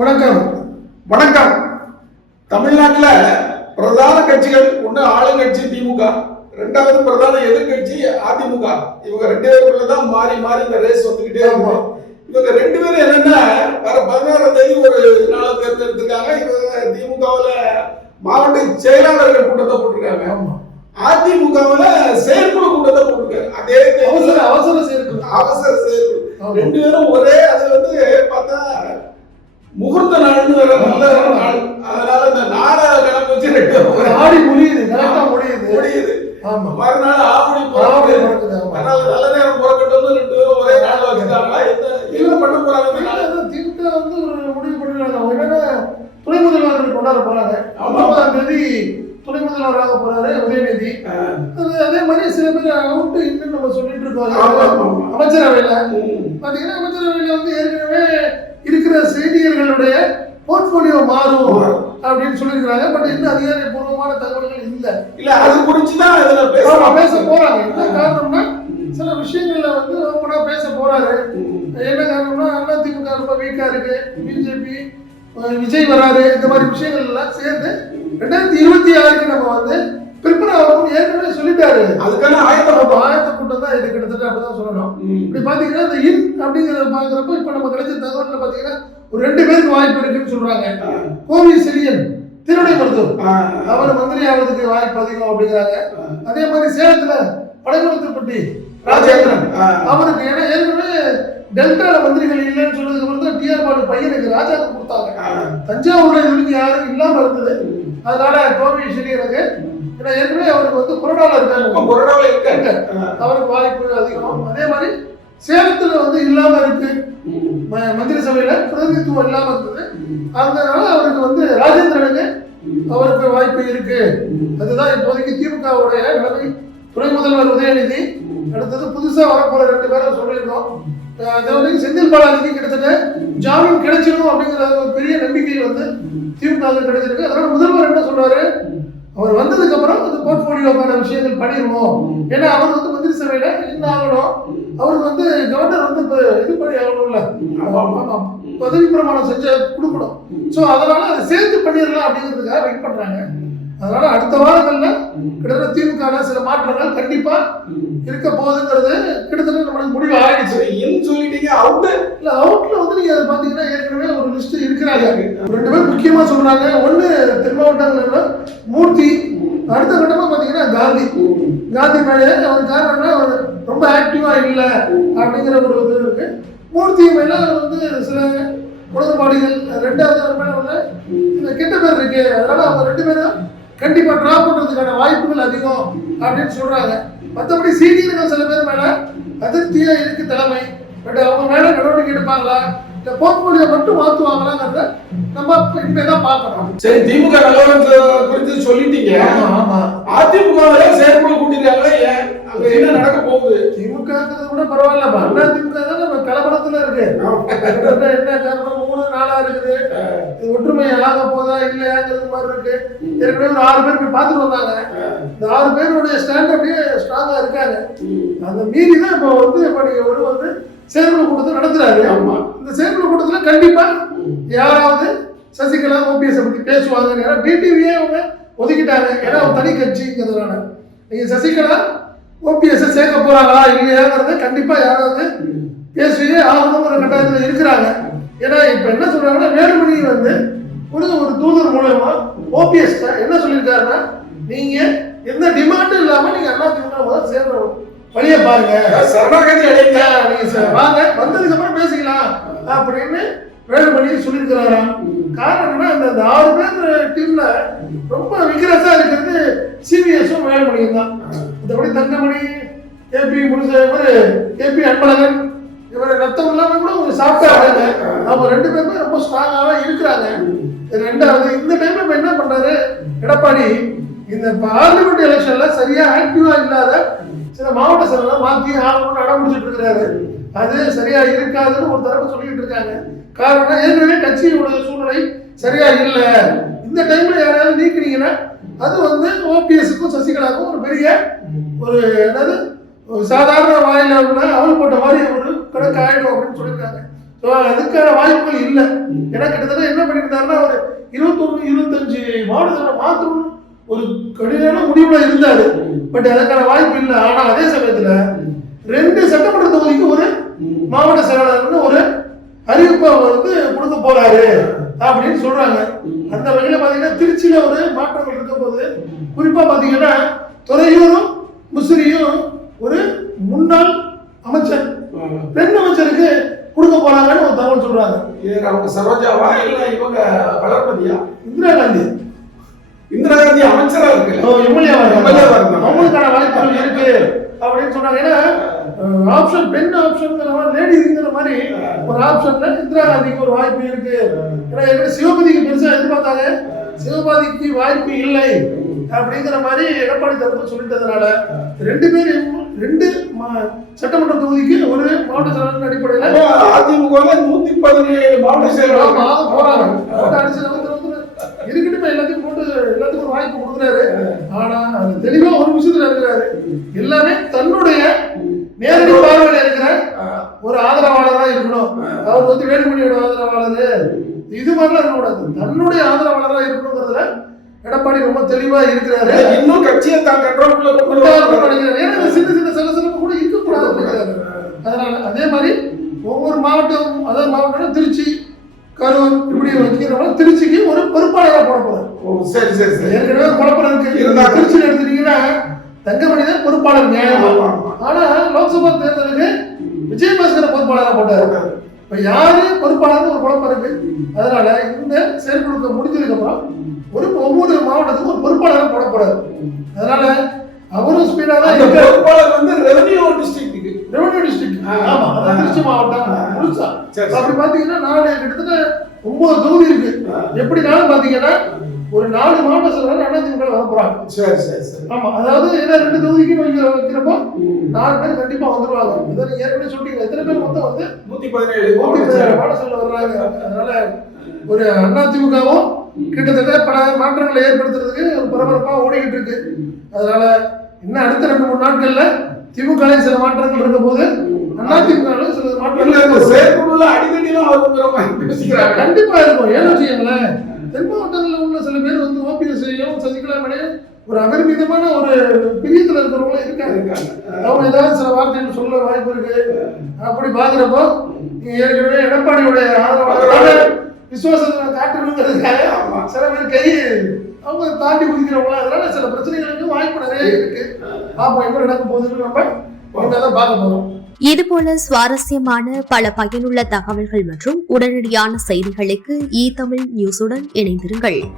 வணக்கம். வணக்கம். தமிழ்நாட்டுல பிரதான கட்சிகள் ஒண்ணு ஆளுங்கட்சி திமுக ரெண்டாவது பிரதான எதிர்க்கட்சி அதிமுக. இவங்க ரெண்டு பேருக்குள்ள தான் மாறி மாறி இந்த ரேஸ் வந்துகிட்டே இருக்கும் இவங்க ரெண்டு பேரும் என்னன்னா வர பதினாறாம் தேதி ஒரு நாளை தேர்ந்தெடுத்திருக்காங்க. இவங்க திமுகவுல மாவட்ட செயலாளர்கள் கூட்டத்தை போட்டிருக்காங்க. அதிமுகவுல செயற்குழு கூட்டத்தை போட்டிருக்காங்க. அதே அவசர அவசர சேர்க்கணும் அவசர செயற்குழு. ரெண்டு பேரும் ஒரே அது வந்து பார்த்தா முகூர்த்த நாள்னு வேற நல்ல நாள். அதனால இந்த நாளை கணக்கு வச்சு ரெண்டு ஆடி முடியுது கரெக்டா முடியுது. முடியுது. ஆமா. மறுநாள் ஆவணி ஆமா. அதனால நல்ல நேரம் பிறக்கட்டும்னு ரெண்டு பேரும் ஒரே நாள் வச்சுட்டாங்களா என்ன பண்ண போறாங்க? திமுக வந்து ஒரு முடிவு பண்ணிருக்காங்க அவங்க துணை முதல்வர் கொண்டாட போறாங்க ஆமா. ஒன்பதாம் தேதி துணை முதல்வராக போறாரு உதயநிதி ஆஹ், அது அதே மாதிரி சில பேர் அவுட்டு இன்னும் நம்ம சொல்லிட்டு இருக்கோம் ஆமா, ஆமா, ஆமா. அமைச்சரவையில ம். பாத்தீங்கன்னா அமைச்சரவையில வந்து ஏற்கனவே இருக்கிற போர்ட்போலியோ மாறும். அப்படின்னு சொல்லியிருக்கிறாங்க. பட் இன்னும் அதிகாரப்பூர்வமான தகவல்கள் இல்லை. இல்ல அது குறிச்சுதான் இதுல அவங்க பேசலாம் பேச போறாங்க. என்ன காரணம்னா சில விஷயங்கள்ல வந்து ஓப்பனா பேச போறாரு. என்ன காரணம்னா அண்ணா திமுக ரொம்ப வீக்கா இருக்கு. பிஜேபி விஜய் வராரு. இந்த மாதிரி விஷயங்கள் எல்லாம் சேர்ந்து ரெண்டாயிரத்தி இருபத்தி ஆறுக்கு நம்ம வந்து ஆகணும்னு ஏற்கனவே சொல்லிட்டாரு. அதுக்கான ஆயத்தம் நம்ம ஆயத்த கூட்டம் தான் இது கிட்டத்தட்ட அப்படிதான் சொல்லணும். இப்படி பாத்தீங்கன்னா இந்த இன் அப்படிங்கறத பாக்குறப்ப இப்ப நம்ம கிடைச்ச தகவல்ல பாத்தீங்கன்னா ஒரு ரெண்டு பேருக்கு வாய்ப்பு இருக்குன்னு சொல்றாங்க. கோவி செலியன் திருவிடை மருத்துவர் ஆஹ், அவர் மந்திரி ஆகிறதுக்கு வாய்ப்பு அதிகம் அப்படிங்கிறாங்க. அதே மாதிரி சேலத்துல படைமருத்துப்பட்டி ராஜேந்திரன். அவருக்கு ஏன்னா ஏற்கனவே டெல்டால மந்திரிகள் இல்லைன்னு சொன்னதுக்கு அப்புறம் தான் டிஆர் பாலு பையனுக்கு ராஜாக்கு கொடுத்தாங்க. தஞ்சாவூர்ல இது வரைக்கும் யாரும் இல்லாம இருந்தது. அதனால கோவி செலியனுக்கு ஏன்னா ஏற்கனவே அவருக்கு வந்து கொரோனால இப்ப இருக்காங்க. கொரோனால இருக்காங்க அவருக்கு வாய்ப்பு அதிகம். அதே மாதிரி சேலத்துல வந்து இல்லாம இருக்கு. மந்திரி சபையில பிரதிநிதித்துவம் இல்லாம இருந்தது. அதனால அவருக்கு வந்து ராஜேந்திரனுக்கு. அவருக்கு வாய்ப்பு இருக்கு. அதுதான் இப்போதைக்கு திமுகவுடைய நிலைமை. துணை முதல்வர் உதயநிதி அடுத்தது புதுசா வரப்போற ரெண்டு பேரும் சொல்லியிருக்கோம் அதாவது செந்தில் பாலாஜிக்கு கிட்டத்தட்ட ஜாமீன் கிடைச்சிடும் அப்படிங்கிற ஒரு பெரிய நம்பிக்கையில் வந்து திமுக கிடைச்சிருக்கு. அதனால முதல்வர் என்ன சொல்றாரு? அவர் வந்ததுக்கு அப்புறம் அந்த போர்ட்போலியோக்கான விஷயங்கள் பண்ணிடுவோம் ஏன்னா அவர் வந்து மந்திரி சபையில என்ன ஆகணும் அவருக்கு வந்து கவர்னர் வந்து இப்போ இது பண்ணி ஆகணும்ல. பதவி பிரமாணம் செஞ்சு கொடுக்கணும். ஸோ அதனால அதை சேர்த்து பண்ணிடலாம் அப்படிங்கிறதுக்காக வெயிட் பண்றாங்க. அதனால அடுத்த வாரங்கள்ல கிட்டத்தட்ட திமுக சில மாற்றங்கள் கண்டிப்பா இருக்க போகுதுங்கிறது கிட்டத்தட்ட நம்மளுக்கு முடிவு ஆயிடுச்சு. இன் சொல்லிட்டீங்க? அவுட்டு இல்ல அவுட்ல வந்து நீங்க அதை பாத்தீங்கன்னா ஏற்கனவே ஒரு லிஸ்ட் இருக்கிறாங்க. ரெண்டு பேர் முக்கியமா சொல்றாங்க ஒண்ணு தென் மாவட்டங்கள்ல மூர்த்தி அடுத்த கட்டமா பாத்தீங்கன்னா காந்தி. காந்தி மேலே அவர் காரணம்னா அவர் ரொம்ப ஆக்டிவா இல்ல அப்படிங்கிற ஒரு இது இருக்கு. மூர்த்தி மேல வந்து சில குளறுபாடுகள் ரெண்டாவது மேல உள்ள கெட்ட பேர் இருக்கு. அதனால அவங்க ரெண்டு பேரும் கண்டிப்பா டிரா பண்றதுக்கான வாய்ப்புகள் அதிகம் அப்படின்னு சொல்றாங்க. மற்றபடி சீனியர்கள் சில பேர் மேல அதிருப்தியா இருக்கு தலைமை. பட் அவங்க மேல நடவடிக்கை எடுப்பாங்களா? இந்த போர்ட்போலியோ மட்டும் மாத்துவாங்களாங்கிறத நம்ம இனிமேதான் பார்க்கணும். சரி திமுக நிலவரத்தை குறித்து சொல்லிட்டீங்க. அதிமுக செயற்குழு கூட்டிருக்காங்களே என்ன நடக்க போகுது? திமுகங்கிறத விட பரவாயில்லப்பா. அண்ணா திமுக தான் நம்ம கலப்படத்துல இருக்கு. என்ன மூணு நாளா இருக்குது இது ஒற்றுமை ஆக போதா இல்லையாங்கிறது மாதிரி இருக்கு. ஏற்கனவே ஒரு ஆறு பேர் போய் பார்த்துட்டு வந்தாங்க. இந்த ஆறு பேருடைய ஸ்டாண்ட் அப்படியே ஸ்ட்ராங்கா இருக்காங்க. அந்த மீறி தான் இப்போ வந்து இப்போ நீங்க ஒரு வந்து செயற்குழு கூட்டத்தை நடத்துறாரு. இந்த செயற்குழு கூட்டத்துல கண்டிப்பா யாராவது சசிகலா ஓபிஎஸ் பத்தி பேசுவாங்க ஏன்னா டிடிவியே அவங்க ஒதுக்கிட்டாங்க. ஏன்னா அவங்க தனி கட்சிங்கிறதுனால. நீங்க சசிகலா ஓபிஎஸ் சேர்க்க போறாங்களா இல்லையாங்கிறத கண்டிப்பா யாராவது பேசியே ஆகணுங்கிற கட்டாயத்தில் இருக்கிறாங்க. ஏன்னா இப்ப என்ன சொல்றாங்கன்னா வேலுமணி வந்து ஒரு ஒரு தூதர் மூலமா ஓபிஎஸ் என்ன சொல்லியிருக்காருன்னா நீங்க எந்த டிமாண்டும் இல்லாம நீங்க அண்ணா திமுக முதல்ல சேர்ற வழியை பாருங்க. சரணாகதி அடைங்க நீங்க வாங்க வந்ததுக்கு அப்புறம் பேசிக்கலாம் அப்படின்னு வேலுமணி சொல்லியிருக்கிறாராம். காரணம் என்னன்னா அந்த ஆறு பேர் டீம்ல ரொம்ப விக்ரஸா இருக்கிறது சிவிஎஸும் வேலுமணியும் தான். மற்றபடி தங்கமணி கேபி இவர் கேபி அன்பழகன் இவர் ரத்தம் இல்லாம கூட ஒரு சாப்பிட்டாங்க. அவங்க ரெண்டு பேருமே ரொம்ப ஸ்ட்ராங்காக இருக்கிறாங்க. ரெண்டாவது இந்த டைம்ல நம்ம என்ன பண்றாரு? எடப்பாடி இந்த பார்லிமெண்ட் எலெக்ஷன்ல சரியா ஆக்டிவா இல்லாத சில மாவட்ட செயலர் மாத்தி ஆகணும்னு அடம்பிடிச்சிட்டு இருக்கிறாரு. அது சரியா இருக்காதுன்னு ஒரு தரப்பு சொல்லிட்டு இருக்காங்க. காரணம் ஏற்கனவே கட்சியோட சூழ்நிலை சரியா இல்லை. இந்த டைம்ல யாராவது நீக்கினீங்கன்னா அது வந்து ஓபிஎஸ்க்கும் சசிகலாவுக்கும் ஒரு பெரிய ஒரு என்னது ஒரு சாதாரண வாயில் உள்ள அவள் போட்ட மாதிரி ஒரு கணக்கு ஆயிடும் அப்படின்னு சொல்லியிருக்காங்க ஸோ அதுக்கான வாய்ப்புகள் இல்லை. ஏன்னா கிட்டத்தட்ட என்ன பண்ணியிருந்தாருன்னா ஒரு இருபத்தொன்று இருபத்தஞ்சு மாவட்டத்தில் மாற்றணும் ஒரு கடினமான முடிவுல இருந்தாரு. பட் அதுக்கான வாய்ப்பு இல்லை. ஆனால் அதே சமயத்தில் ரெண்டு சட்டமன்ற தொகுதிக்கு ஒரு மாவட்ட செயலாளர்னு ஒரு அறிவிப்பை அவர் வந்து கொடுக்க போறாரு அப்படின்னு சொல்றாங்க. அந்த வகையில பாத்தீங்கன்னா திருச்சியில ஒரு மாற்றங்கள் இருக்க போது குறிப்பா பாத்தீங்கன்னா துறையூரும் முசிறியும் ஒரு முன்னாள் அமைச்சர். பெண் அமைச்சருக்கு கொடுக்க போறாங்கன்னு ஒரு தகவல் சொல்றாங்க. இது அவங்க சரோஜாவா இல்ல இவங்க வளர்மதியா? இந்திரா காந்தி. இந்திரா காந்தி அமைச்சரா வா இருந்தாங்க. அவங்களுக்கான வாய்ப்புகள் இருக்கு அப்படின்னு சொன்னாங்க. ஏன்னா ஆப்ஷன் பெண் ஆப்ஷன்ங்கிற மாதிரி லேடிங்கிற மாதிரி ஒரு ஆப்ஷன்ல இந்திரா காந்திக்கு ஒரு வாய்ப்பு இருக்கு. ஏன்னா எப்படி சிவபதிக்கு பெருசா எதிர்பார்த்தாங்க. சிவபாதிக்கு வாய்ப்பு இல்லை. அப்படிங்கிற மாதிரி எடப்பாடி தரப்பு சொல்லிட்டதுனால ரெண்டு பேர் ரெண்டு சட்டமன்ற தொகுதிக்கு ஒரு மாவட்ட செயலாளர் அடிப்படையில் அதிமுக நூத்தி பதினேழு மாவட்ட செயலாளர் நகர்த்து. இருக்கட்டுமே எல்லாத்துக்கும் போட்டு எல்லாத்துக்கும் ஒரு வாய்ப்பு கொடுக்குறாரு. ஆனா அது தெளிவா ஒரு விஷயத்துல இருக்கிறாரு. எல்லாமே தன்னுடைய எடப்பாடி ரொம்ப தெளிவா இருக்கிறாரு இன்னும் கட்சியை தான் கண்ட்ரோலுக்குள்ள கொண்டு. நினைக்கிறாரு. ஏன்னா சின்ன சின்ன சலசலப்பு கூட இருக்கக்கூடாது. அதனால அதே மாதிரி ஒவ்வொரு மாவட்டம் அதாவது மாவட்டம் திருச்சி கரூர் இப்படி வைக்கிறவங்க திருச்சிக்கு ஒரு பொறுப்பாளராக போட சரி சரி சரி ஏற்கனவே குழப்பம் இருக்கு. திருச்சியில் எடுத்துட்டீங்கன்னா தங்கமணி தான் பொறுப்பாளர் நியாயமா. ஆனா லோக்சபா தேர்தலுக்கு விஜயபாஸ்கர பொறுப்பாளராக போட்டாரு இப்ப யாரு பொறுப்பாளர்னு ஒரு குழப்பம் இருக்கு அதனால இந்த செயற்குழுக்க முடிஞ்சதுக்கு அப்புறம் ஒரு ஒவ்வொரு மாவட்டத்துக்கும் ஒரு பொறுப்பாளராக போட போறாரு அதனால அவரும் ஸ்பீடா தான் பொறுப்பாளர் வந்து ரெவன்யூ டிஸ்ட்ரிக்ட்டுக்கு ரெவன்யூ டிஸ்ட்ரிக்ட். ஆமா. திருச்சி மாவட்டம் முழுசா சரி, அப்படி பாத்தீங்கன்னா நாலு கிட்டத்தட்ட ஒன்பது தொகுதி இருக்கு. எப்படினாலும் பாத்தீங்கன்னா ஒரு நாலு மாவட்ட செயலாளர் அதிமுக வர போறாங்க சரி சரி சரி. ஆமா அதாவது ஏன்னா ரெண்டு தொகுதிக்கு வைக்க வைக்கிறப்போ. நாலு பேர் கண்டிப்பா வந்துருவாங்க. இதை ஏற்கனவே சொல்லிட்டீங்க எத்தனை பேர் மொத்தம் வந்து நூத்தி பதினேழு. நூத்தி பதினேழு. மாவட்ட செயலர் வர்றாங்க. அதனால ஒரு அதிமுகவும் கிட்டத்தட்ட பல மாற்றங்களை ஏற்படுத்துறதுக்கு ஒரு பரபரப்பா ஓடிக்கிட்டு இருக்கு. அதனால இன்னும் அடுத்த ரெண்டு மூணு நாட்கள்ல திமுக சில மாற்றங்கள் இருக்க போது அதிமுக சில மாற்றங்கள். செயற்குழுல அடிக்கடிலாம் கண்டிப்பா இருக்கும். ஏன்னு வச்சுக்கோங்களேன் தென் மாவட்டங்களில் உள்ள சில பேர் வந்து ஓபிஎஸ்ஐயும் சசிகலாமனையும் ஒரு அபரிமிதமான ஒரு பிரியத்துல இருக்கிறவங்களும் இருக்காங்க. அவங்க ஏதாவது சில வார்த்தைகள் சொல்ல வாய்ப்பு இருக்கு. அப்படி பாக்குறப்போ நீங்க ஏற்கனவே எடப்பாடியுடைய ஆதரவாளர்களால விசுவாசத்தை காட்டணுங்கிறதுக்காக ஆமா. சில பேர் கை அவங்க தாண்டி குதிக்கிறவங்க அதனால சில பிரச்சனைகளுக்கு வாய்ப்பு நிறைய இருக்கு பாப்பா என்ன நடக்க போகுதுன்னு நம்ம தான் பார்க்க போறோம் இதுபோல சுவாரஸ்யமான பல பயனுள்ள தகவல்கள் மற்றும் உடனடியான செய்திகளுக்கு இ தமிழ் நியூஸுடன் இணைந்திருங்கள்